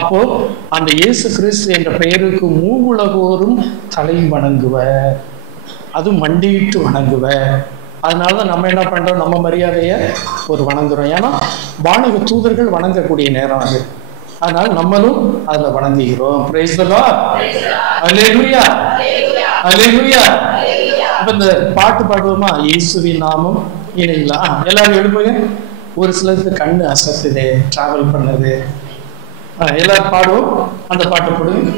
அப்போ அந்த இயேசு கிறிஸ்து என்ற பெயருக்கு மூவுலகோரும் தலை வணங்குவர், அது மண்டியிட்டு வணங்குவர். அதனாலதான் நம்ம என்ன பண்றோம், நம்ம மரியாதைய ஒரு வணங்குறோம். ஏன்னா வானக தூதர்கள் வணங்கக்கூடிய நேரம் அது. அதனால நம்மளும் அதுல வணங்குகிறோம். Praise the Lord. Hallelujah, hallelujah. அப்ப இந்த பாட்டு பாடுவோமா? இயேசுவின் நாமம் இல்லைங்களா? எல்லாரும் எழுப்புங்க. ஒரு சிலருக்கு கண்ணு அசத்துதே, டிராவல் பண்ணது. எல்லாரும் பாடுவோம். அந்த பாட்டு போடுங்க.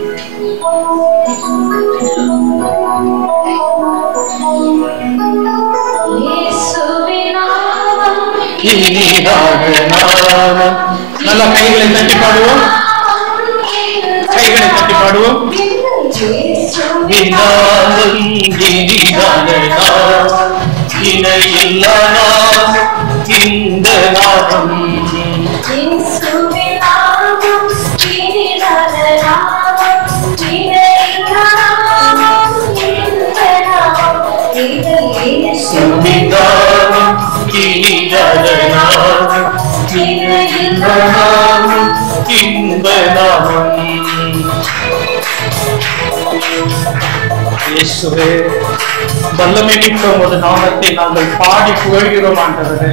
நல்லா கைகளை தட்டி பாடுவோம். கைகளை தட்டி பாடுவோம். இணையில்லா இந்த நாமம் இயேசுவே, வல்லமை மிக்க ஒரு நாமத்தை நாங்கள் பாடி புகழ்கிறோம் ஆண்டவரே.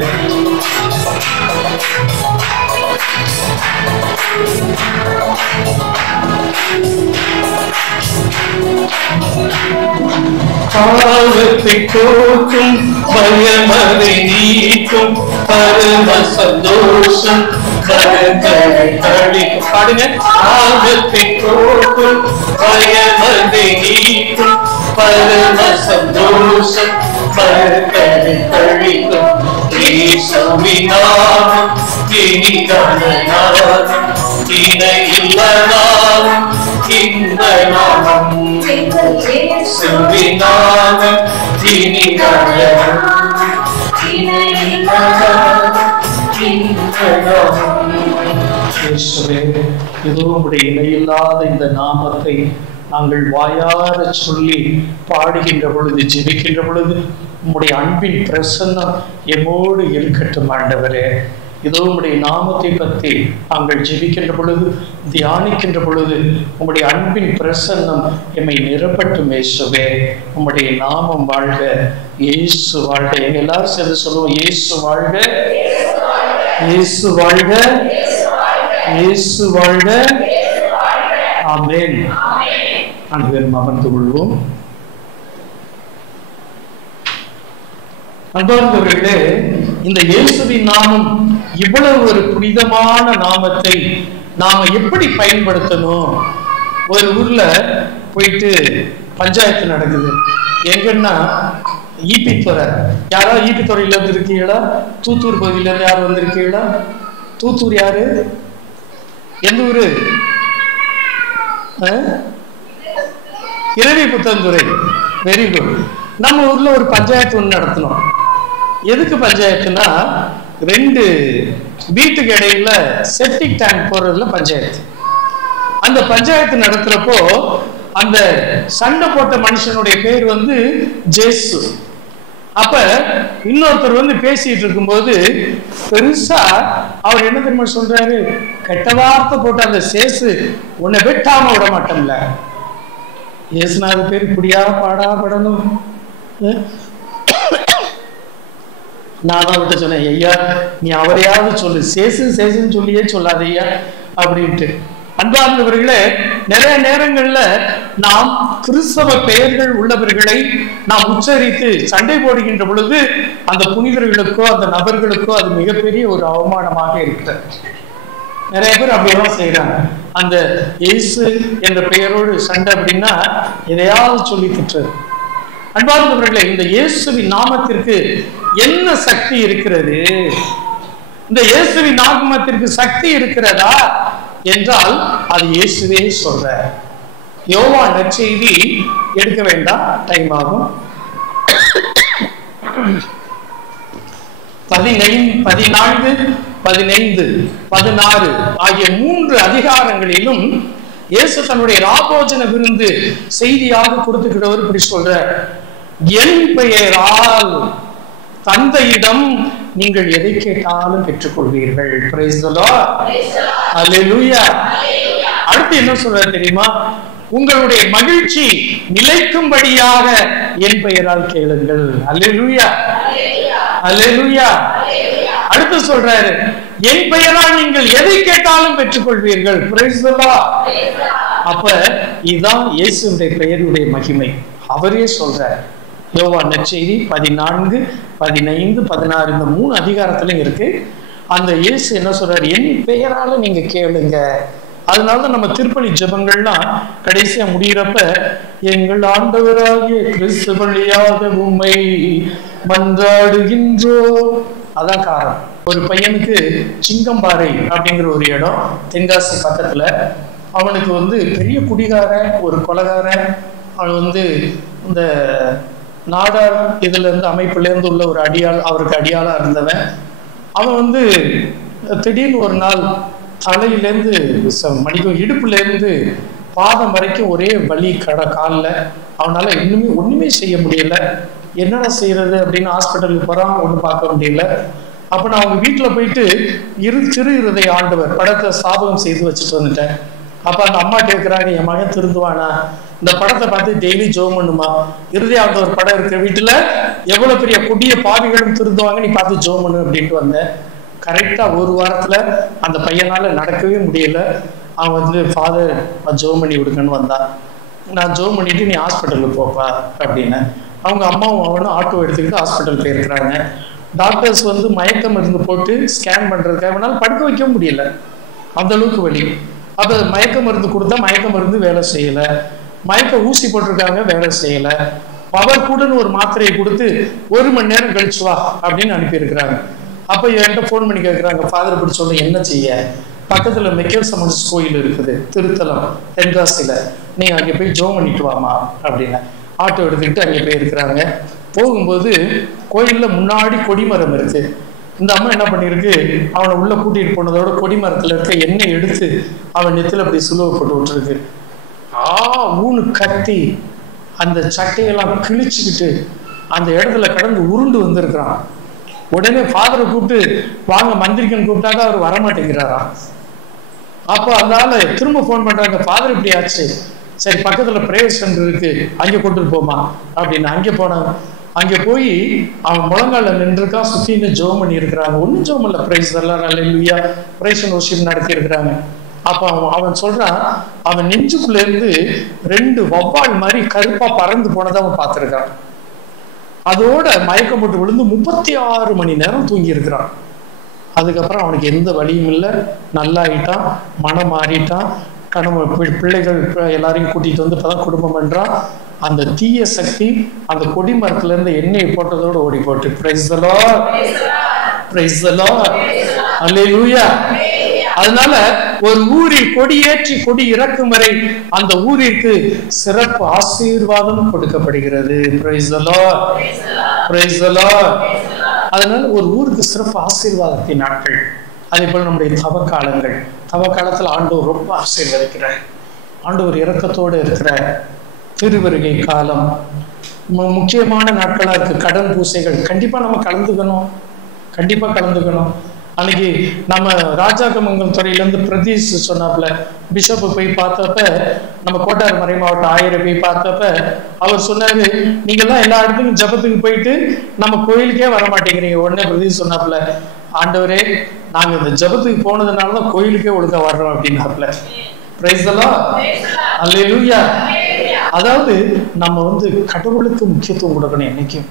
பாவத்தை போக்கும் பயமதை நீக்கும் பரம சந்தோஷம் பாடுங்க. பாவத்தை போக்கும் பயமதை நீக்கும் பரம சந்தோஷம் பரக்கரை கழிக்கும் இயேசுவின் நாமம் இனிதான நாமம் இணையில்லா நாமம் இந்த நாமம் இயேசுவின் நாமம் இனிதான இணையில்லா நாமம் இந்த நாமம். இயேசுவே, இதோ உம்முடைய இணையில்லாத இந்த நாமத்தை நாங்கள் வாயார சொல்லி பாடுகின்ற பொழுது, ஜெபிக்கின்ற பொழுது உம்முடைய அன்பின் பிரசன்னம் எம்மோடு இருக்கட்டும் ஆண்டவரே. இதோ உம்முடைய நாமத்தை பற்றி நாங்கள் ஜெபிக்கின்ற பொழுது, தியானிக்கின்ற பொழுது உம்முடைய அன்பின் பிரசன்னம் எம்மை நிரப்பட்டும் இயேசுவே. உம்முடைய நாமம் வாழ்க, இயேசு வாழ்க. எங்க எல்லாரும் சேர்ந்து சொல்லுவோம், இயேசு வாழ்க, இயேசு வாழ்க, இயேசு வாழ்க. ஆமென். அனைவரும் அமர்ந்து கொள்வோம். அன்பார்ந்தவர்களே, இந்த இயேசுவின் நாமம் இவ்வளவு ஒரு புனிதமான நாமத்தை நாம எப்படி பயன்படுத்தணும்? ஒரு ஊர்ல போயிட்டு பஞ்சாயத்து நடக்குது. எங்கன்னா ஈபித்துறை. யாரா ஈபித்துறையில இருந்து இருக்கீங்களா? தூத்தூர் பகுதியில இருந்து யாரும் வந்திருக்கீங்களா? தூத்தூர் யாரு? எந்த ஊரு? இரவி புத்தந்துறை. Very good. நம்ம ஊர்ல ஒரு பஞ்சாயத்து ஒன்று நடத்தணும். எதுக்கு பஞ்சாயத்துனா, 2 வீட்டுக்கு இடையில செப்டிக் டேங்க் போறதுல பஞ்சாயத்து. அந்த பஞ்சாயத்து நடத்துறப்போ அந்த சண்டை போட்ட மனுஷனுடைய பேர் வந்து ஜேசு. அப்ப இன்னொருத்தர் பேசிட்டு இருக்கும்போது பெருசா அவர் என்ன தெரியுமா சொல்றாரு? கெட்ட வார்த்தை போட்டு அந்த சேசு உன்னை வெட்டாம விட மாட்டோம்ல. ஏசுநாத பேர் இப்படியா பாடா படணும். நான் தான் விட்டு சொன்னேன், ஐயா நீ அவரையாவது சொல்லு, சேசு சேசுன்னு சொல்லியே சொல்லாத ஐயா அப்படின்ட்டு. அன்பார்ந்தவர்களே, நிறைய நேரங்கள்ல நாம் கிறிஸ்தவ பெயர்கள் உள்ளவர்களை நாம் உச்சரித்து சண்டை போடுகின்ற பொழுது அந்த புனிதர்களுக்கோ அந்த நபர்களுக்கோ அது மிகப்பெரிய ஒரு அவமானமாக இருக்கிறது. நிறைய பேர் அப்படியெல்லாம் செய்யறாங்க. அந்த இயேசு என்ற பெயரோடு சண்டை அப்படின்னா எதையாவது சொல்லி திட்டுறது. அன்பார்ந்தவர்களே, இந்த இயேசுவின் நாமத்திற்கு என்ன சக்தி இருக்கிறது? இந்த இயேசுவின் நாமத்திற்கு சக்தி இருக்கிறதா என்றால் அது இயேசுவே சொல்ற. யோவான் நற்செய்தி எடுக்க வேண்டாம், டைம் ஆகும். 14, 15, 16 ஆகிய 3 அதிகாரங்களிலும் இயேசு தன்னுடைய ராபோஜன விருந்து செய்தியாக கொடுத்துக்கிறவர் இப்படி சொல்ற, என் பெயரால் தந்தையிடம் நீங்கள் எதை கேட்டாலும் பெற்றுக்கொள்வீர்கள். Price the Lord. அல்லேலூயா. அடுத்து என்ன சொல்ற தெரியுமா? உங்களுடைய மகிழ்ச்சி நிலைக்கும்படியாக என் பெயரால் கேளுங்கள். அல்லேலூயா, அல்லேலூயா. அடுத்து சொல்றாரு, என் பெயரால் நீங்கள் எதை கேட்டாலும் பெற்றுக்கொள்வீர்கள். Price the Lord. அப்ப இதுதான் இயேசுவின் பெயருடைய மகிமை. அவரே சொல்றார். யோவான் நற்செய்தி 14, 15, 16 இந்த 3 அதிகாரத்திலும் இருக்கு. அந்த இயேசு என்ன சொல்றாரு? என் பெயரால நீங்க கேளுங்க. அதனாலதான் நம்ம திருப்பலி ஜெபங்கள்லாம் கடைசியா முடிகிறப்ப, எங்கள் ஆண்டவராகிய கிறிஸ்து வழியாக உம்மை மன்றாடுகின்றோ. அதான் காரணம். ஒரு பையனுக்கு சிங்கம்பாறை அப்படிங்கிற ஒரு இடம் தென்காசி பக்கத்துல, அவனுக்கு வந்து பெரிய குடிகாரன், ஒரு கொலைகாரன். அவன் வந்து இந்த நாடார் இதுல இருந்து அமைப்புல இருந்து உள்ள ஒரு அவருக்கு அடியாளா இருந்தவன். அவன் வந்து திடீர்னு ஒரு நாள் தலையிலேருந்து இடுப்புல இருந்து பாதம் வரைக்கும் ஒரே வலி காலில். அவனால ஒண்ணுமே செய்ய முடியல. என்னடா செய்யறது அப்படின்னு ஹாஸ்பிட்டலுக்கு போறான், ஒன்றும் பார்க்க முடியல. அப்ப நான் அவங்க வீட்டுல போயிட்டு திரு இருதய ஆண்டவர் படத்தை ஸ்தாபகம் செய்து வச்சுட்டு வந்துட்டேன். அப்ப அந்த அம்மா கேட்கிறாங்க, என் மகன் திருந்துவானா? இந்த படத்தை பார்த்து டெய்லி ஜெபம் பண்ணுமா? இருதய ஆண்டவர் படம் இருக்கிற வீட்டுல எவ்வளவு பெரிய கொடிய பாவிகளும் திருந்துவாங்க, நீ பார்த்து ஜெபம் பண்ணு அப்படின்ட்டு வந்தேன். கரெக்டா ஒரு வாரத்துல அந்த பையனால நடக்கவே முடியல. அவன் வந்து ஃபாதர் ஜெபம் பண்ணி விடுங்கன்னு வந்தான். நான் ஜெபம் பண்ணிட்டு நீ ஹாஸ்பிட்டலுக்கு போப்பா அப்படின்னு. அவங்க அம்மாவும் அவனும் ஆட்டோ எடுத்துக்கிட்டு ஹாஸ்பிட்டல் போயிருக்கிறாங்க. டாக்டர்ஸ் வந்து மயக்க மருந்து போட்டு ஸ்கேன் பண்றதுக்காக அவனால படுக்க வைக்க முடியல, அந்த அளவுக்கு வலி. அப்ப மயக்க மருந்து கொடுத்தா மயக்க மருந்து வேலை செய்யல, மயக்க ஊசி போட்டிருக்காங்க வேலை செய்யல. பவர் கூடன்னு ஒரு மாத்திரையை கொடுத்து 1 மணி நேரம் கழிச்சு வா அப்படின்னு அனுப்பியிருக்கிறாங்க. அப்ப என்கிட்ட போன் பண்ணி கேட்கிறாங்க, ஃபாதர் இப்படி சொல்ல என்ன செய்ய? பக்கத்துல மெக்கேல் சமன்ஸ் கோயில் இருக்குது திருத்தலம் தென்காசியில, நீங்க அங்கே போய் ஜெபம் பண்ணிட்டு வாமா அப்படின்னு. ஆட்டோ எடுத்துக்கிட்டு அங்கே போயிருக்கிறாங்க. போகும்போது கோயில்ல முன்னாடி கொடிமரம் இருக்கு. இந்த அம்மா என்ன பண்ணிருக்கு, அவனை உள்ள கூட்டிட்டு போனதோட கொடிமரத்துல இருக்க எண்ணெய் எடுத்து அவன் நெத்தில அப்படி சுலுவை போட்டு விட்டுருக்கு. ஊனு கத்தி அந்த சட்டையெல்லாம் கிழிச்சுக்கிட்டு அந்த இடத்துல கடந்து உருண்டு வந்திருக்கிறான். உடனே ஃபாதரை கூப்பிட்டு வாங்க மந்திரிக்கன் கூப்பிட்டாக்க அவர் வரமாட்டேங்கிறாரா. அப்போ அதனால திரும்ப போன் பண்றாங்க, ஃபாதர் இப்படி ஆச்சு, சரி பக்கத்துல பிரேயர் சென்டர் இருக்கு அங்கே கொண்டுட்டு போமா அப்படின்னு. அங்கே போனாங்க. அங்கே போய் அவன் முழங்கால நின்றுருக்கான், சுத்தி ஜெபம் பண்ணி இருக்கிறாங்க. ஒன்னும் ஜெபம் இல்லை, பிரைஸ் எல்லாம் அல்லேலூயா பிரைஸ் அண்ட் வொர்ஷிப் நடத்தி இருக்கிறாங்க. அப்ப அவன் சொல்றான், அவன் நெஞ்சுக்குள்ள இருந்து 2 வவ்வால் மாதிரி கருப்பா பறந்து போனதை அவன் பார்த்திருக்கான். அதோட மயக்கம் போட்டு விழுந்து 36 மணி நேரம் தூங்கி இருக்கிறான். அதுக்கப்புறம் அவனுக்கு எந்த வழியும் இல்லை, நல்லாயிட்டான், மனம் மாறிட்டான். கணவன் பிள்ளைகள் எல்லாரையும் கூட்டிட்டு வந்து இப்பதான் குடும்பம் பண்றான். அந்த தீய சக்தி அந்த கொடிமரத்துல இருந்து எண்ணெயை போட்டதோடு ஓடி போட்டு. Praise the Lord, praise the Lord, hallelujah. அதனால ஒரு ஊரில் கொடியேற்றி கொடி இறக்கும் வரை அந்த ஊரிற்கு சிறப்பு ஆசீர்வாதம் கொடுக்கப்படுகிறது. Price the Lord, praise the Lord. அதனால ஒரு ஊருக்கு சிறப்பு ஆசீர்வாதத்தின் நாட்கள். அதே போல நம்முடைய தவக்காலங்கள், தவக்காலத்துல ஆண்டவர் ரொம்ப ஆசீர்வதிக்கிறார். ஆண்டவர் இரக்கத்தோடு இருக்கிற திருவருகை காலம் முக்கியமான நாட்களா இருக்கு. கடன் பூசைகள் கண்டிப்பா நம்ம கலந்துக்கணும், கண்டிப்பா கலந்துக்கணும். அன்னைக்கு நம்ம ராஜாக்கமங்கலம் துறையிலேருந்து பிரதீஷ் சொன்னாப்புல, பிஷப்பு போய் பார்த்தப்ப, நம்ம கோட்டார் மறை மாவட்டம் ஆயரை போய் பார்த்தப்ப அவர் சொன்னாரு, நீங்கெல்லாம் எல்லா இடத்துக்கும் ஜபத்துக்கு போயிட்டு நம்ம கோயிலுக்கே வர மாட்டேங்கிறீங்க. உடனே பிரதீஷ் சொன்னாப்புல, ஆண்டவரே நாங்க இந்த ஜபத்துக்கு போனதுனாலதான் கோயிலுக்கே ஒழுங்கா வர்றோம் அப்படின்னாப்புல. பிரைஸ் தி லார்ட், அல்லேலூயா. அதாவது நம்ம வந்து கடவுளுக்கு முக்கியத்துவம் கொடுக்கணும். என்னைக்கும்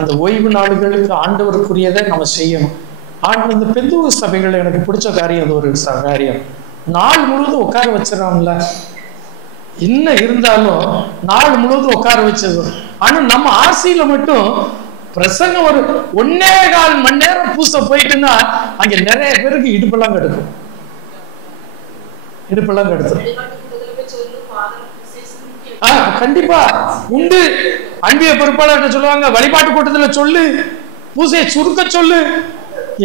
அந்த ஓய்வு நாடுகளுக்கு ஆண்டவருக்குரியதை நம்ம செய்யணும். இந்த பெந்தோக சபைகள் எனக்கு பிடிச்ச காரியம், அது ஒரு காரியம். நாள் முழுவதும் உட்கார வச்சிடறாங்கல்ல, என்ன இருந்தாலும் நாள் முழுவதும் உட்கார வச்சது. ஆனா நம்ம ஆசையில மட்டும் பிரசங்கம் ஒரு 1.25 மணி நேரம் பூச போயிட்டுன்னா அங்க நிறைய பேருக்கு இடுப்பெல்லாம் கெடுக்கும், இடுப்பெல்லாம் கெடுக்கும். கண்டிப்பா உண்டு. அன்பிய பொறுப்பாளர் சொல்லுவாங்க, வழிபாட்டு கூட்டத்துல சொல்லு, பூசையை சுருக்க சொல்லு.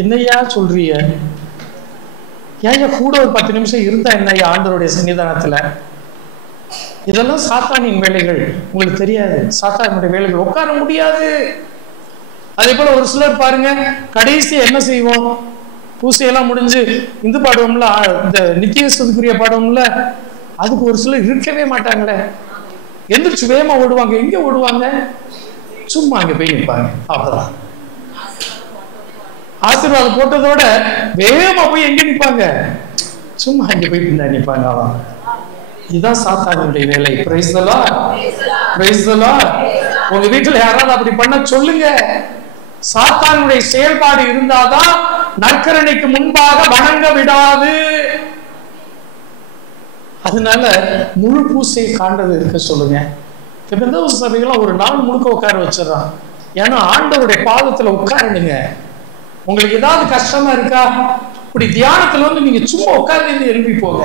என்னையா சொல்றிய? ஏன் கூட ஒரு 10 நிமிஷம் இருந்தா என்னையா ஆண்டவருடைய சன்னிதானத்துல? இதெல்லாம் சாத்தானின் வேலைகள், உங்களுக்கு தெரியாது. சாத்தானுடைய வேலைகள், உட்கார முடியாது. அதே போல ஒரு சிலர் பாருங்க, கடைசி என்ன செய்வோம், பூசையெல்லாம் முடிஞ்சு இந்து பாடுவோம்ல, இந்த நித்திய ஸ்துதிக்குரிய பாடுவோம்ல, அதுக்கு ஒரு சிலர் இருக்கவே மாட்டாங்களே, எந்திரிச்சு வேகமா ஓடுவாங்க. எங்க ஓடுவாங்க? சும்மா அங்க போய் நிற்பாங்க. அவ்வளவுதான். ஆசீர்வாதம் போட்டதோட வேகமா போய் எங்க நிற்பாங்க? சும்மா அங்க போய் பின்னாடி நிற்பாங்க. அவன் இதுதான் சாத்தானுடைய வேலை. Price the Lord, praise the Lord. உங்க வீட்டுல யாராவது அப்படி பண்ண சொல்லுங்க. சாத்தானுடைய செயல்பாடு இருந்தாதான் நற்கரணைக்கு முன்பாக வணங்க விடாது. அதனால முழு பூசையை காண்டது இருக்க சொல்லுங்க. பெந்தோக சபைகள்லாம் ஒரு நாள் முழுக்க உட்கார வச்சிடறான். ஏன்னா ஆண்டவருடைய பாதத்துல உட்காருங்க. உங்களுக்கு ஏதாவது கஷ்டமா இருக்கா, இப்படி தியானத்துல வந்து நீங்க சும்மா உட்கார்ந்து எழுப்பி போங்க.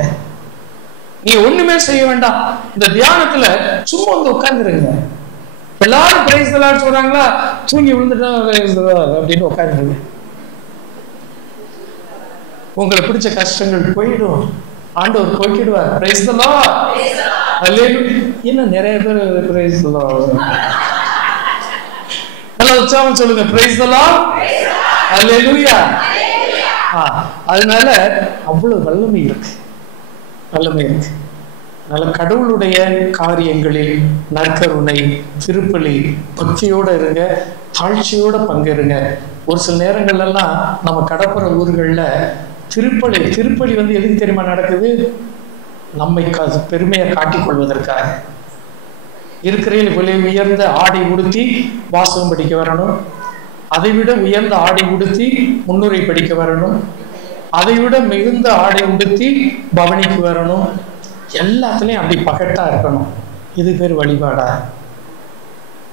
நீ ஒண்ணுமே செய்ய வேண்டாம். இந்த தியானத்துல சும்மா வந்து உட்கார்ந்துருங்க. எல்லாரும் பிரைஸ் தி லார்ட் சொல்றாங்களா, தூங்கி விழுந்துட்டா அப்படின்னு உட்கார்ந்துருங்க. உங்களுக்கு பிடிச்ச கஷ்டங்கள் போயிடும், ஆண்டவர் போக்கிடுவார். Price the Lord. அல்லேலூயா. இன்னும் நிறைய பேர் பிரைஸ் தி லார்ட் நல்லா உற்சாகம் சொல்லுங்க. Praise the Lord. அல்லேலூயா. அதனால அவ்வளவு வல்லமை இருக்கு, வல்லமை இருக்கு. அதனால கடவுளுடைய காரியங்களில் நற்கருணை, திருப்பலி, பக்தியோட இருங்க, தாழ்ச்சியோட பங்கேறுங்க. ஒரு சில நேரங்கள்ல எல்லாம் நம்ம கடப்புற ஊர்கள்ல திருப்பலி வந்து எதுக்கு தெரியுமா நடக்குது? நம்மை பெருமையை காட்டிக் கொள்வதற்காக. இருக்கிற உயர்ந்த ஆடை உடுத்தி வாசகம் படிக்க வரணும், அதை விட உயர்ந்த ஆடை உடுத்தி முன்னுரை படிக்க வரணும், அதை விட மிகுந்த ஆடை உடுத்தி பவனிக்கு வரணும். எல்லாத்துலயும் அப்படி பகட்டா இருக்கணும். இது பேர் வழிபாடா?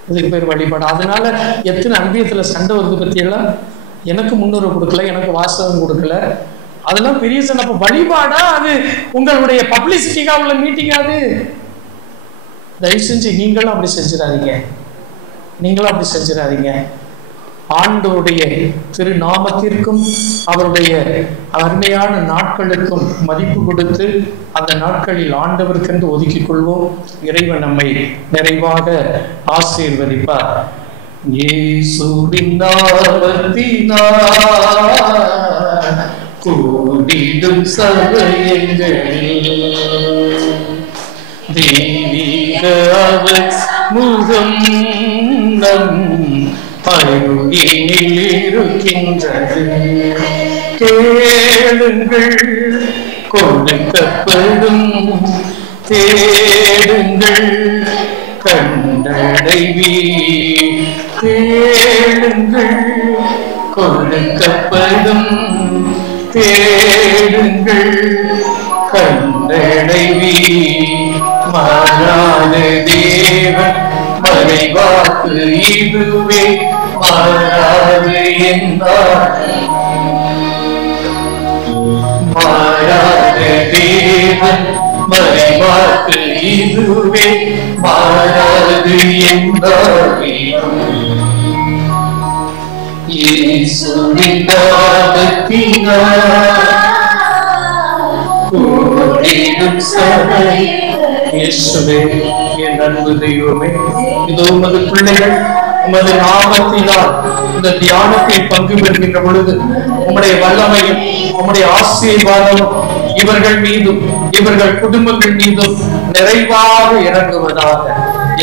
இதுக்கு பேர் வழிபாடு. அதனால எத்தனை அன்பியத்துல சண்டை வருது பத்தியெல்லாம். எனக்கு முன்னுரை கொடுக்கல, எனக்கு வாசகம் கொடுக்கல, அதெல்லாம் பெரிய சண்டை. வழிபாடா? அது உங்களுடைய பப்ளிசிட்டிக்கா உள்ள மீட்டிங். அது தயவு செஞ்சு நீங்களும் அப்படி செஞ்சிடாதீங்க, நீங்களும் அப்படி செஞ்சிடாதீங்க. ஆண்டவருடைய திருநாமத்திற்கும் அவருடைய அருமையான நாட்களுக்கும் மதிப்பு கொடுத்து அந்த நாட்களில் ஆண்டவருக்கென்று ஒதுக்கிக் கொள்வோம். இறைவன் நம்மை நிறைவாக ஆசீர்வதிப்பார். இயேசுவின் நாமத்தினால் கூடிடும் சபைகளில் தெய்வீக முகம் நம் அருகினில் இருக்கின்றது. கேளுங்கள் கொடுக்கப்படும், தேடுங்கள் கண்டடைவி. கேளுங்கள் கொடுக்கப்படும், தேடுங்கள் கண்டடைவி. மாறாத தேவன் மறைவாக்கு இதுவே, மாறாது என்றார். மாறாத தேவன் மறைவாக்கு இதுவே, மாறாது என்றார். இயேசுவின் நாமத்தினால் கூடிடும் சபை. இயேசுவே, என் அன்பு தெய்வமே, இதோ உமது பிள்ளைகள் உமது நாமத்தினால் இந்த தியானத்தில் பங்கு பெறுகின்ற பொழுது உம்முடைய வல்லமையும் உம்முடைய ஆசீர்வாதமும் இவர்கள் மீதும் இவர்கள் குடும்பங்கள் மீதும் நிறைவாக இறங்குவதாக.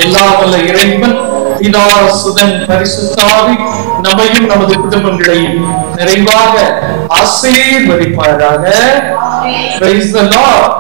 எல்லா வல்ல இறைவன் பிதா, சுதன், பரிசுத்தாவி நம்மையும் நமது குடும்பங்களையும் நிறைவாக ஆசீர்வதிப்பாராக. Praise the Lord.